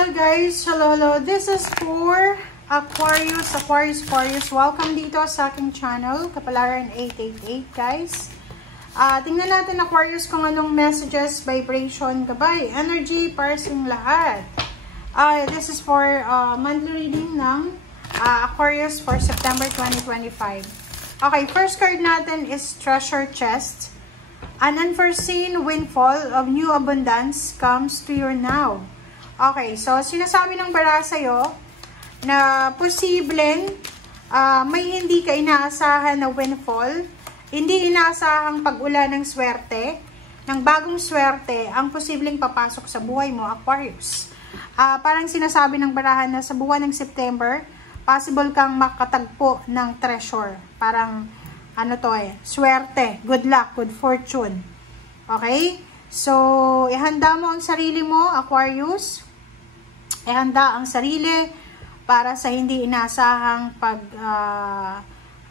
Hello guys, hello. This is for Aquarius. Welcome dito sa aking channel, Kapalaran 888 guys. Tingnan natin Aquarius kung anong messages, vibration, gabay, energy para sa lahat. This is for monthly reading ng Aquarius for September 2025. Okay, first card natin is Treasure Chest. An unforeseen windfall of new abundance comes to you now. Okay, so sinasabi ng bara sa'yo na posibleng may hindi ka inaasahan na windfall, hindi inaasahang pag-ulan ng swerte, ng bagong swerte, ang posibleng papasok sa buhay mo, Aquarius. Parang sinasabi ng barahan na sa buwan ng September, possible kang makatagpo ng treasure. Parang, swerte, good luck, good fortune. Okay? So, ihanda mo ang sarili mo, Aquarius. Ihanda ang sarili para sa hindi inaasahang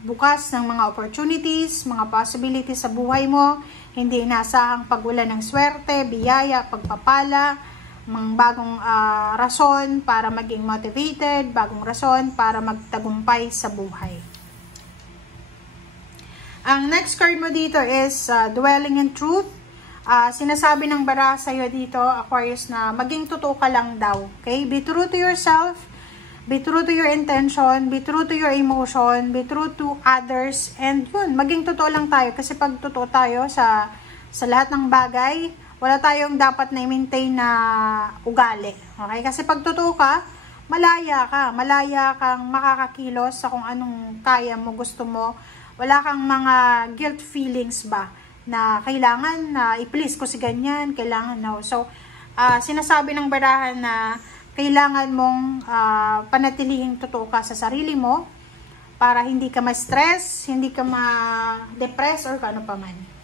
bukas ng mga opportunities, mga possibilities sa buhay mo, hindi inaasahang pag-ulan ng swerte, biyaya, pagpapala, mga bagong rason para maging motivated, bagong rason para magtagumpay sa buhay. Ang next card mo dito is Dwelling in Truth. Sinasabi ng bara sa'yo dito, Aquarius, na maging totoo ka lang daw. Okay? Be true to yourself, be true to your intention, be true to your emotion, be true to others, and yun, maging totoo lang tayo. Kasi pag totoo tayo sa lahat ng bagay, wala tayong dapat na i-maintain na ugali. Okay? Kasi pag totoo ka, malaya kang makakakilos sa kung anong kaya mo, gusto mo. Wala kang mga guilt feelings ba? Na kailangan na i-please ko si ganyan, kailangan no. So, sinasabi ng barahan na kailangan mong panatilihing totoo ka sa sarili mo para hindi ka ma-stress, hindi ka ma-depress or kano pa man.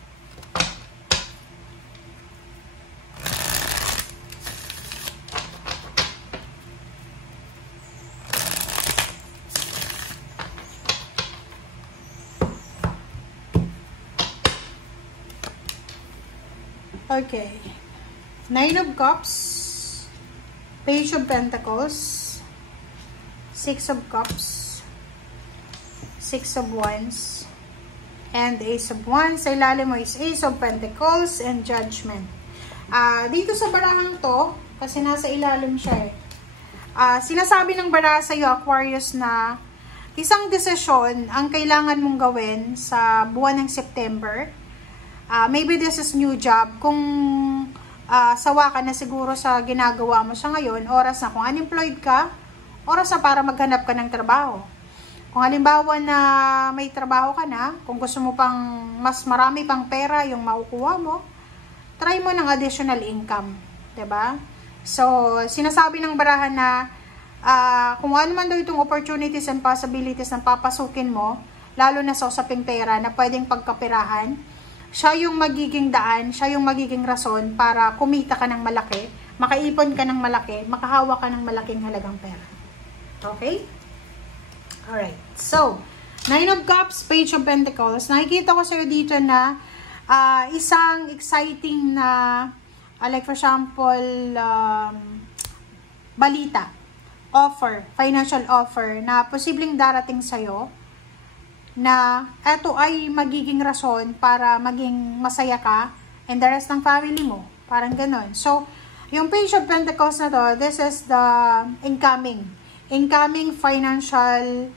Okay, 9 of Cups, Page of Pentacles, 6 of Cups, 6 of Wands, and Ace of Wands. Sa ilalim mo is Ace of Pentacles and Judgment. Dito sa barahang to, kasi nasa ilalim siya sinasabi ng baraha sa'yo, Aquarius, na isang desisyon ang kailangan mong gawin sa buwan ng September. Maybe this is new job. Kung sawa ka na siguro sa ginagawa mo sa ngayon, oras na kung unemployed ka, oras na para maghanap ka ng trabaho. Kung halimbawa na may trabaho ka na, kung gusto mo pang mas marami pang pera yung makukuha mo, try mo ng additional income. 'Di ba? So, sinasabi ng barahan na kung ano man daw itong opportunities and possibilities na papasukin mo, lalo na sa usaping pera na pwedeng pagkapirahan, siya yung magiging daan, siya yung magiging rason para kumita ka ng malaki, makaipon ka ng malaki, makahawa ka ng malaking halagang pera. Okay? Alright. So, 9 of Cups, Page of Pentacles. Nakikita ko sa'yo dito na isang exciting na, like for example, balita, offer, financial offer na posibleng darating sa'yo, na eto ay magiging rason para maging masaya ka and the rest ng family mo. Parang ganun. So, yung Page of Pentacles na to, this is the incoming financial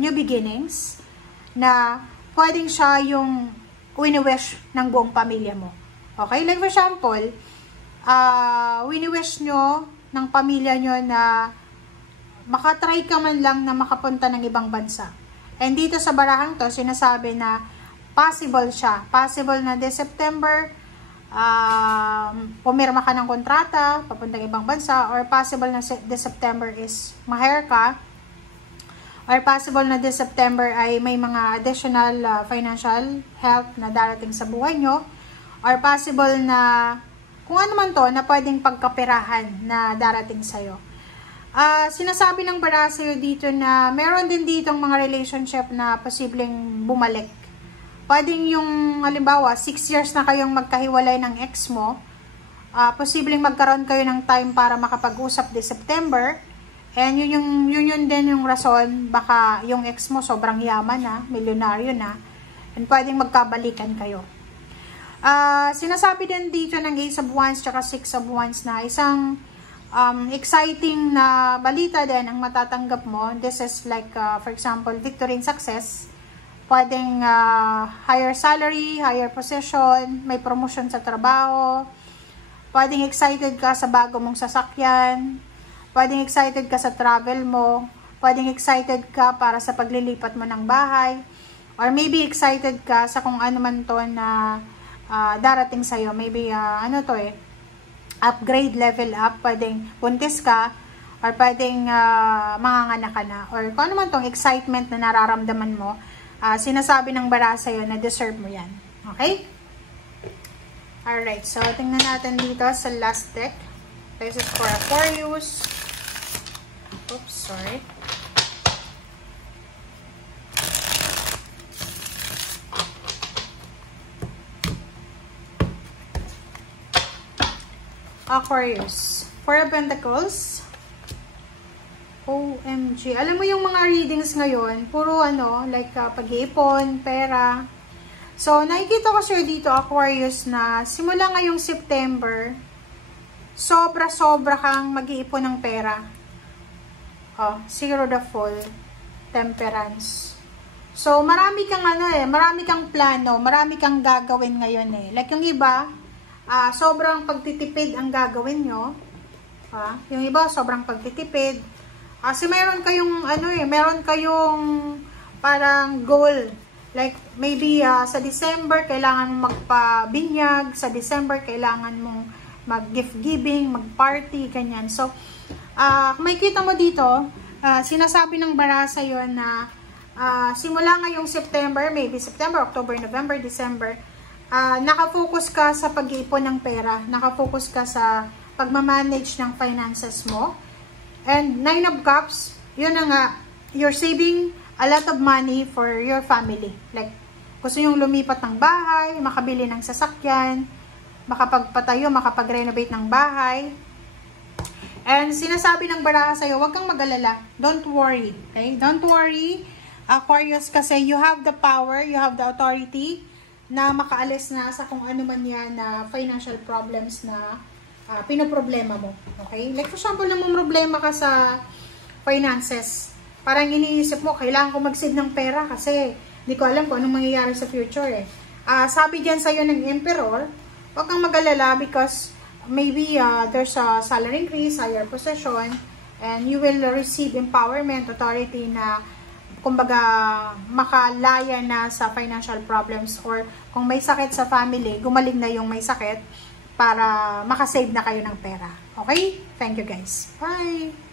new beginnings na pwedeng siya yung wini-wish ng buong pamilya mo. Okay? Like for example, wini-wish nyo ng pamilya nyo na makatry ka man lang na makapunta ng ibang bansa. And dito sa barahang to, sinasabi na possible siya. Possible na this September, pumirma ka ng kontrata, papuntang ibang bansa, or possible na this September is ma-hire ka, or possible na this September ay may mga additional financial help na darating sa buhay nyo, or possible na kung ano man to na pwedeng pagkapirahan na darating sa'yo. Sinasabi ng bara sa'yo dito na meron din ditong mga relationship na posibleng bumalik. Pwedeng yung, halimbawa, 6 years na kayong magkahiwalay ng ex mo, posibleng magkaroon kayo ng time para makapag-usap this September. And yun din yung rason, baka yung ex mo sobrang yaman na, milyonaryo na, and pwedeng magkabalikan kayo. Sinasabi din dito ng Ace of Wands tsaka Six of Wands na isang exciting na balita din ang matatanggap mo. This is like, for example, victory and success. Pwedeng higher salary, higher position, may promotion sa trabaho. Pwedeng excited ka sa bago mong sasakyan. Pwedeng excited ka sa travel mo. Pwedeng excited ka para sa paglilipat mo ng bahay. Or maybe excited ka sa kung ano man to na darating sa'yo. Maybe, upgrade, level up. Pwedeng buntis ka. Or pwedeng manganganak ka na. Or kung ano man tong excitement na nararamdaman mo. Sinasabi ng bara sa'yo na deserve mo yan. Okay? Alright, so tingnan natin dito sa last deck. This is for Aquarius. Oops, sorry. Aquarius. Four of Pentacles. OMG. Alam mo yung mga readings ngayon, puro like pag-iipon, pera. So, nakikita ko sir dito, Aquarius, na simula ngayong September, sobra-sobra kang mag-iipon ng pera. Zero the Fool, Temperance. So, marami kang marami kang plano, marami kang gagawin ngayon Like yung iba, sobrang pagtitipid ang gagawin nyo. Yung iba, sobrang pagtitipid. Kasi meron kayong, meron kayong parang goal. Like, maybe sa December, kailangan mong magpabinyag. Sa December, kailangan mong mag-gift giving, mag-party, ganyan. So, may kita mo dito, sinasabi ng bara sa'yo na simula ngayong September, maybe September, October, November, December, nakafocus ka sa pag-iipon ng pera. Nakafocus ka sa pagmamanage ng finances mo. And Nine of Cups, yun na nga, you're saving a lot of money for your family. Like, gusto yung lumipat ng bahay, makabili ng sasakyan, makapagpatayo, makapag-renovate ng bahay. And sinasabi ng baraha sa'yo, huwag kang mag-alala. Don't worry. Okay? Don't worry, Aquarius, kasi you have the power, you have the authority na makaalis na sa kung ano man yan na financial problems na pinoproblema mo. Okay? Like, for example, namang problema ka sa finances. Parang iniisip mo, kailangan ko mag-save ng pera kasi hindi ko alam kung anong mangyayari sa future sabi dyan sa'yo ng Emperor, huwag kang mag-alala because maybe there's a salary increase, higher position, and you will receive empowerment, authority na kumbaga makalaya na sa financial problems, or kung may sakit sa family, gumaling na yung may sakit para makasave na kayo ng pera. Okay? Thank you guys. Bye!